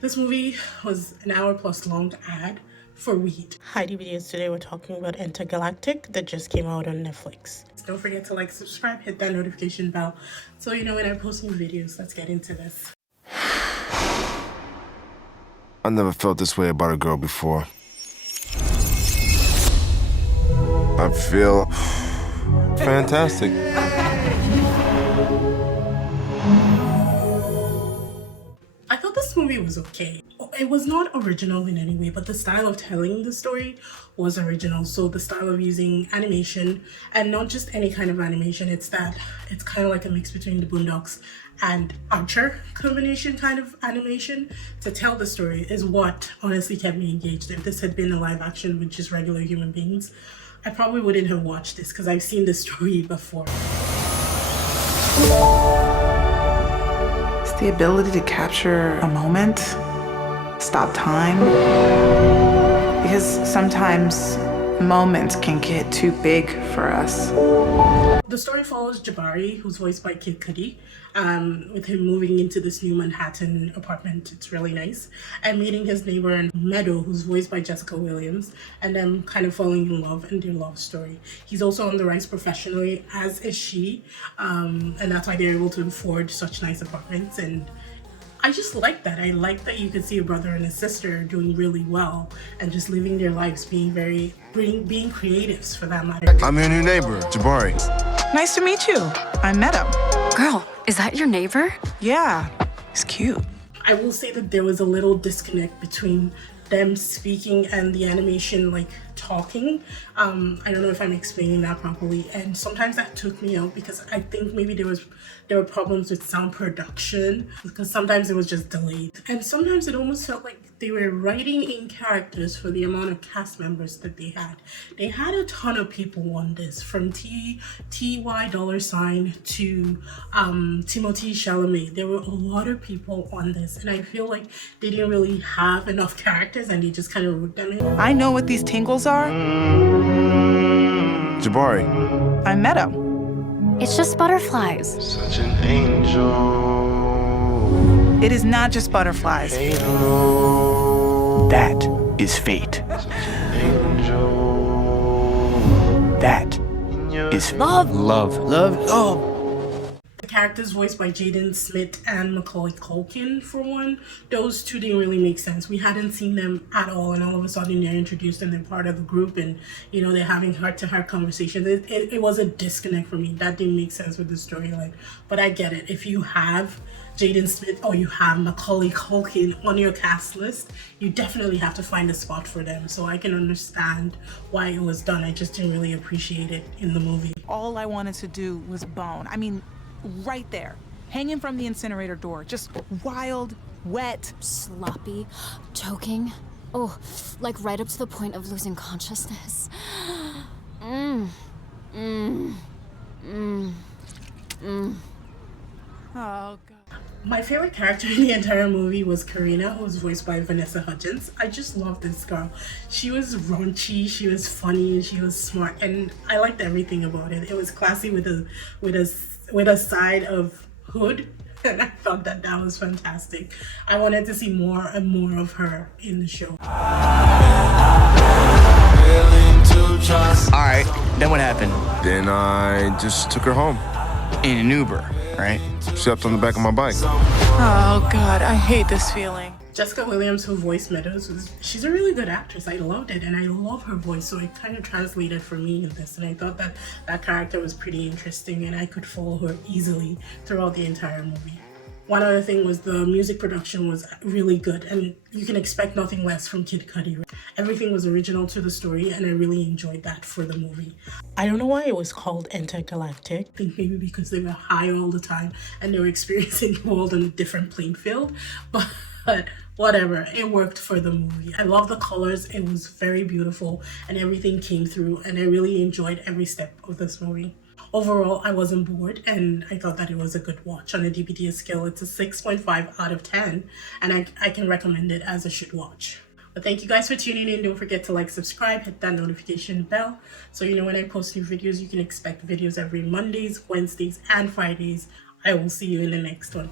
This movie was an hour plus long ad for weed. Hi DVDs, today we're talking about ENTERGALACTIC that just came out on Netflix. Don't forget to like, subscribe, hit that notification bell so you know when I post new videos. Let's get into this. I never felt this way about a girl before. I feel fantastic. I thought this movie was okay. It was not original in any way, but the style of telling the story was original. So the style of using animation, and not just any kind of animation, it's kind of like a mix between the Boondocks and Archer combination kind of animation to tell the story is what honestly kept me engaged. If this had been a live action with just regular human beings, I probably wouldn't have watched this because I've seen this story before. It's the ability to capture a moment, stop time, because sometimes moments can get too big for us. The story follows Jabari, who's voiced by Kid Cudi, with him moving into this new Manhattan apartment. It's really nice. And meeting his neighbor Meadow, who's voiced by Jessica Williams, and them kind of falling in love and their love story. He's also on the rise professionally, as is she, and that's why they're able to afford such nice apartments. And I just like that. I like that you could see a brother and a sister doing really well and just living their lives, being creatives for that matter. I'm your new neighbor, Jabari. Nice to meet you. I'm Meadow. Girl, is that your neighbor? Yeah, he's cute. I will say that there was a little disconnect between them speaking and the animation like talking. I don't know if I'm explaining that properly, and sometimes that took me out because I think maybe there were problems with sound production because sometimes it was just delayed, and sometimes it almost felt like they were writing in characters for the amount of cast members that they had. They had a ton of people on this, from T.Y. Dollar Sign to Timothée Chalamet. There were a lot of people on this, and I feel like they didn't really have enough characters and they just kind of wrote them in. I know what these tingles are. Jabari. I'm Meadow. It's just butterflies. Such an angel. It is not just butterflies. That is fate. That is love. Love. The characters voiced by Jaden Smith and Macaulay Culkin, for one, those two didn't really make sense. We hadn't seen them at all, and all of a sudden they're introduced and they're part of the group, and you know, they're having heart-to-heart conversations. It was a disconnect for me. That didn't make sense with the storyline, but I get it. If you have Jaden Smith or you have Macaulay Culkin on your cast list, you definitely have to find a spot for them. So I can understand why it was done. I just didn't really appreciate it in the movie. All I wanted to do was bone. I mean, right there, hanging from the incinerator door, just wild, wet, Sloppy, choking. Oh, like right up to the point of losing consciousness. Oh, God. My favorite character in the entire movie was Karina, who was voiced by Vanessa Hudgens. I just love this girl. She was raunchy, she was funny, she was smart, and I liked everything about it. It was classy with a side of hood, and I thought that was fantastic. I wanted to see more and more of her in the show. Alright, then what happened? Then I just took her home. In an Uber, right? Slept on the back of my bike. Oh, God, I hate this feeling. Jessica Williams, who voiced Meadows, she's a really good actress. I loved it, and I love her voice, so it kind of translated for me in this, and I thought that character was pretty interesting, and I could follow her easily throughout the entire movie. One other thing was the music production was really good, and you can expect nothing less from Kid Cudi. Everything was original to the story, and I really enjoyed that for the movie. I don't know why it was called Intergalactic. I think maybe because they were high all the time and they were experiencing the world in a different playing field, but whatever, it worked for the movie. I love the colors, it was very beautiful, and everything came through, and I really enjoyed every step of this movie. Overall, I wasn't bored, and I thought that it was a good watch. On a DVD scale, it's a 6.5 out of 10, and I can recommend it as a should watch. But thank you guys for tuning in. Don't forget to like, subscribe, hit that notification bell so you know when I post new videos. You can expect videos every Mondays, Wednesdays, and Fridays. I will see you in the next one.